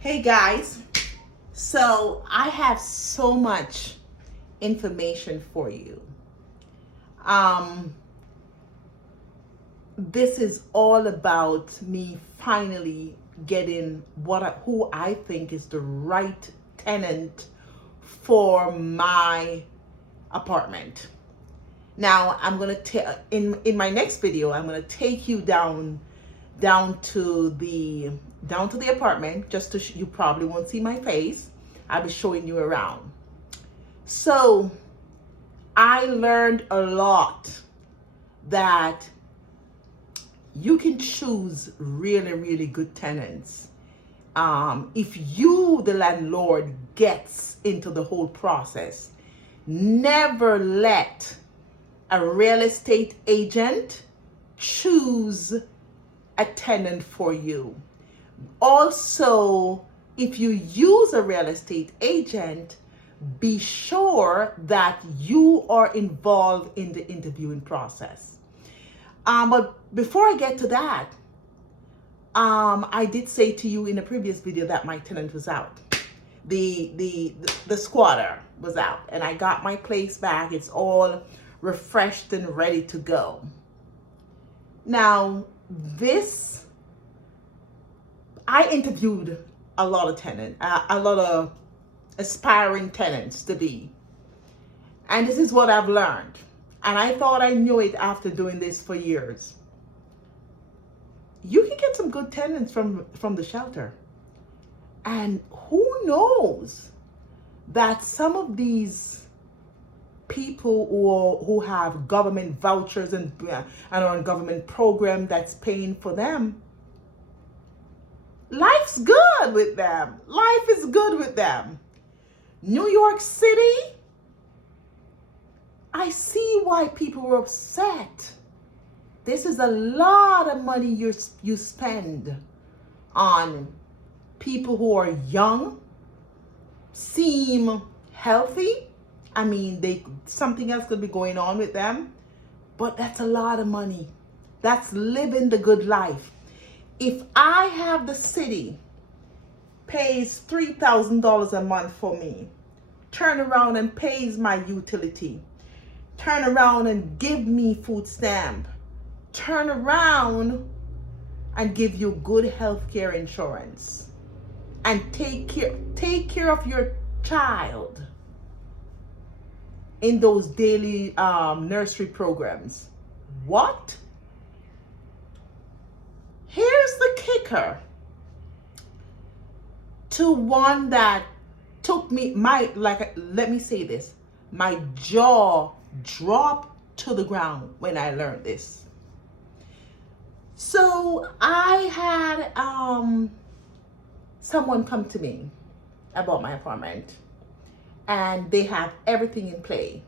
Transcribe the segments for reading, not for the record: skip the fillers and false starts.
Hey guys, so I have so much information for you. Um, this is all about me finally getting who I think is the right tenant for my apartment. Now I'm gonna in my next video I'm gonna take you down to the apartment, just to you probably won't see my face. I'll be showing you around. So I learned a lot that you can choose really good tenants if you, the landlord, gets into the whole process. Never let a real estate agent choose a tenant for you. Also, if you use a real estate agent, be sure that you are involved in the interviewing process. But before I get to that, I did say to you in a previous video that my tenant was out. The squatter was out, and I got my place back. It's all refreshed and ready to go. Now, I interviewed a lot of tenants, a lot of aspiring tenants to be. And this is what I've learned. And I thought I knew it after doing this for years. You can get some good tenants from the shelter. And who knows that some of these people who have government vouchers and are on government program that's paying for them, life's good with them. Life is good with them. New York City, I see why people were upset. This is a lot of money you spend on people who are young, seem healthy. I mean, something else could be going on with them, but that's a lot of money. That's living the good life. If I have the city pays $3,000 a month for me, turn around and pays my utility, turn around and give me food stamp, turn around and give you good health care insurance, and take care of your child in those daily nursery programs. What? Here's the kicker to one that took me, let me say this, my jaw dropped to the ground when I learned this. So I had someone come to me about my apartment, and they have everything in play.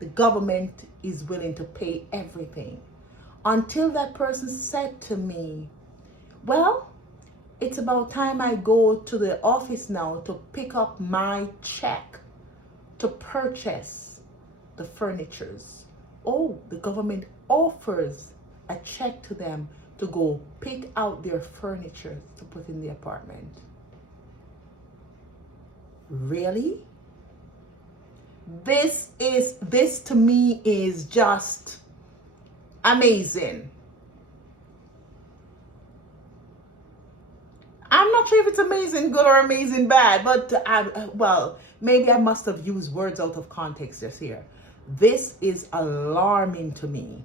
The government is willing to pay everything. Until that person said to me, well, it's about time I go to the office now to pick up my check to purchase the furnitures. Oh, the government offers a check to them to go pick out their furniture to put in the apartment. Really? This to me is just amazing. I'm not sure if it's amazing good or amazing bad, but well, maybe I must have used words out of context just here. This is alarming to me.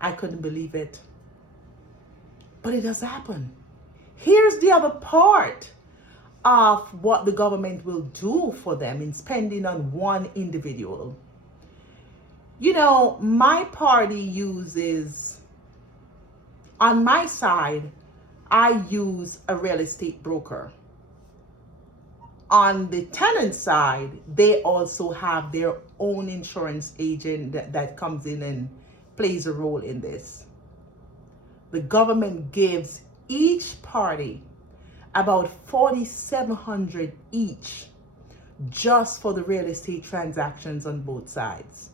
I couldn't believe it. But it does happen. Here's the other part of what the government will do for them in spending on one individual. You know, my party uses, on my side, I use a real estate broker. On the tenant side, they also have their own insurance agent that comes in and plays a role in this. The government gives each party about $4,700 each just for the real estate transactions on both sides.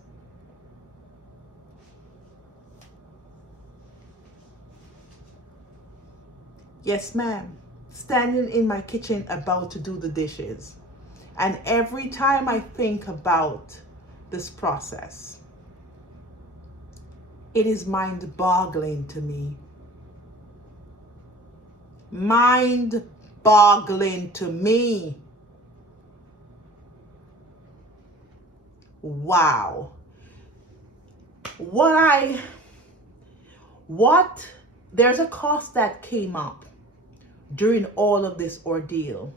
Yes, ma'am. standing in my kitchen about to do the dishes. And every time I think about this process, it is mind-boggling to me. Mind-boggling to me. Wow. There's a cost that came up during all of this ordeal.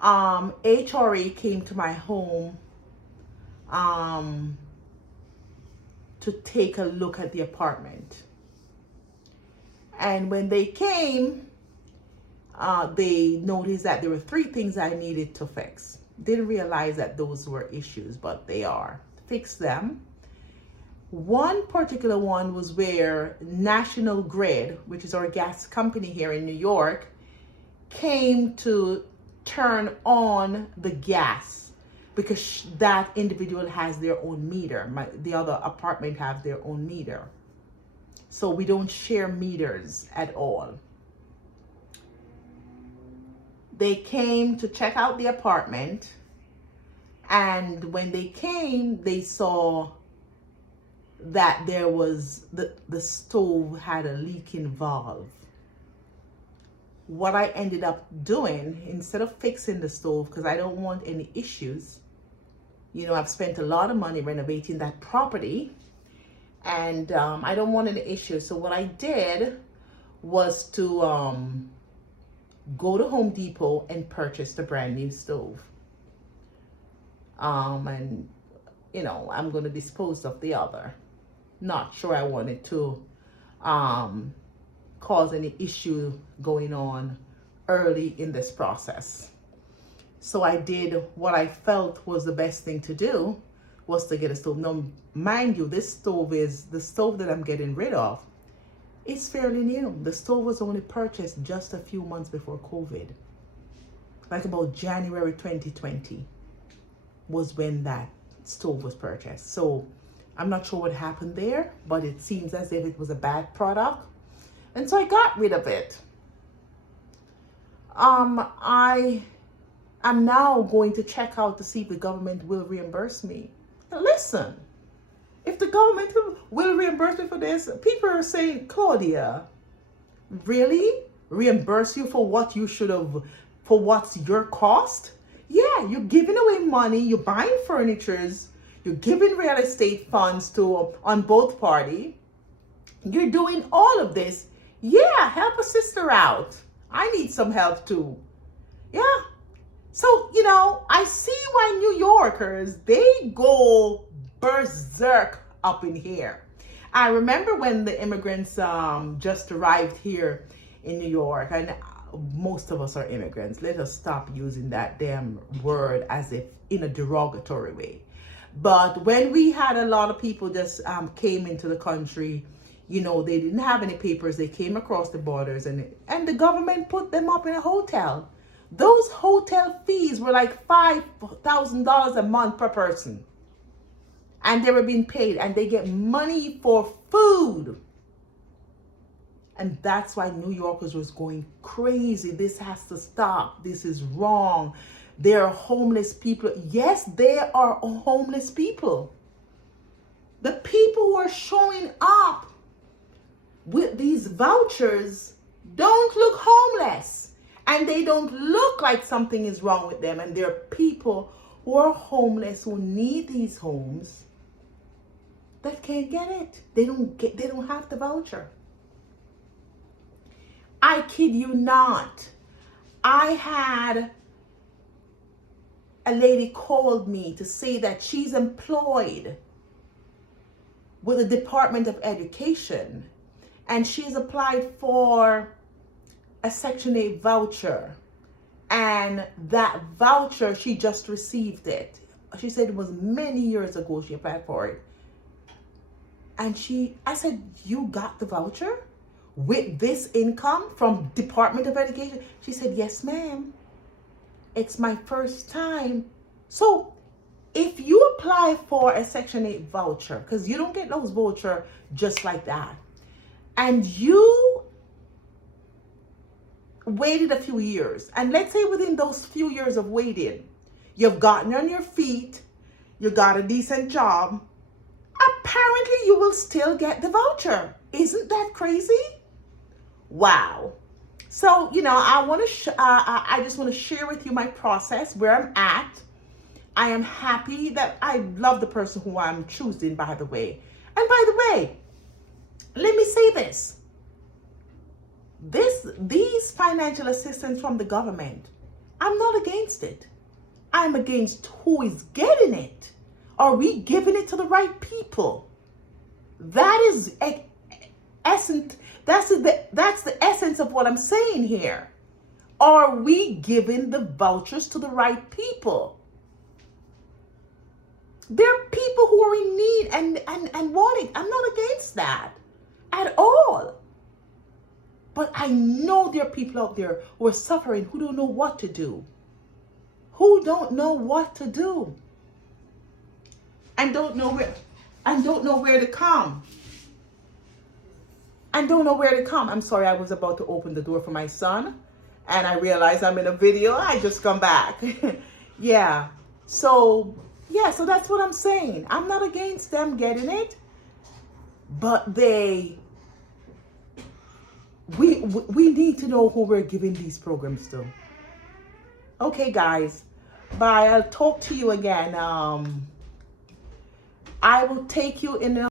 HRA came to my home to take a look at the apartment. And when they came, they noticed that there were 3 things I needed to fix. Didn't realize that those were issues, but they are. Fix them. One particular one was where National Grid, which is our gas company here in New York, came to turn on the gas because that individual has their own meter. The other apartment have their own meter. So we don't share meters at all. They came to check out the apartment, and when they came, they saw that there was the stove had a leaking valve. What I ended up doing, instead of fixing the stove, because I don't want any issues, I've spent a lot of money renovating that property, and I don't want any issues. So what I did was to go to Home Depot and purchase the brand new stove. And I'm going to dispose of the other. Not sure I wanted to cause any issue going on early in this process. So I did what I felt was the best thing to do, was to get a stove. Now, mind you, this stove is the stove that I'm getting rid of. It's fairly new. The stove was only purchased just a few months before COVID. Like about January 2020 was when that stove was purchased. So I'm not sure what happened there, but it seems as if it was a bad product. And so I got rid of it. I am now going to check out to see if the government will reimburse me. Now listen, if the government will reimburse me for this, people are saying, Claudia, really? Reimburse you for what you should have, for what's your cost? Yeah, you're giving away money, you're buying furnitures, you're giving real estate funds on both parties. You're doing all of this. Yeah, help a sister out. I need some help too. Yeah. So, I see why New Yorkers, they go berserk up in here. I remember when the immigrants just arrived here in New York, and most of us are immigrants. Let us stop using that damn word as if in a derogatory way. But when we had a lot of people just came into the country, they didn't have any papers. They came across the borders, and the government put them up in a hotel. Those hotel fees were like $5,000 a month per person. And they were being paid, and they get money for food. And that's why New Yorkers was going crazy. This has to stop. This is wrong. There are homeless people. Yes, there are homeless people. The people who are showing up with these vouchers don't look homeless, and they don't look like something is wrong with them. And there are people who are homeless who need these homes that can't get it. They don't have the voucher. I kid you not. I had a lady called me to say that she's employed with the Department of Education, and she's applied for a Section 8 voucher, and that voucher, she just received it. She said it was many years ago she applied for it. And I said, you got the voucher with this income from Department of Education? She said, yes, ma'am. It's my first time. So if you apply for a Section 8 voucher, because you don't get those vouchers just like that, and you waited a few years, and let's say within those few years of waiting, you've gotten on your feet, you got a decent job, apparently you will still get the voucher. Isn't that crazy? Wow. So, I just want to share with you my process, where I'm at. I am happy that I love the person who I'm choosing, by the way. And by the way, let me say this. These financial assistance from the government, I'm not against it. I'm against who is getting it. Are we giving it to the right people? That is essence. That's the essence of what I'm saying here. Are we giving the vouchers to the right people? There are people who are in need and want it. I'm not against that at all. But I know there are people out there who are suffering, who don't know what to do. Who don't know what to do. And don't know where to come. And don't know where to come. I'm sorry, I was about to open the door for my son, and I realized I'm in a video. I just come back. Yeah. So that's what I'm saying. I'm not against them getting it, but we need to know who we're giving these programs to. Okay, guys. Bye. I'll talk to you again. I will take you in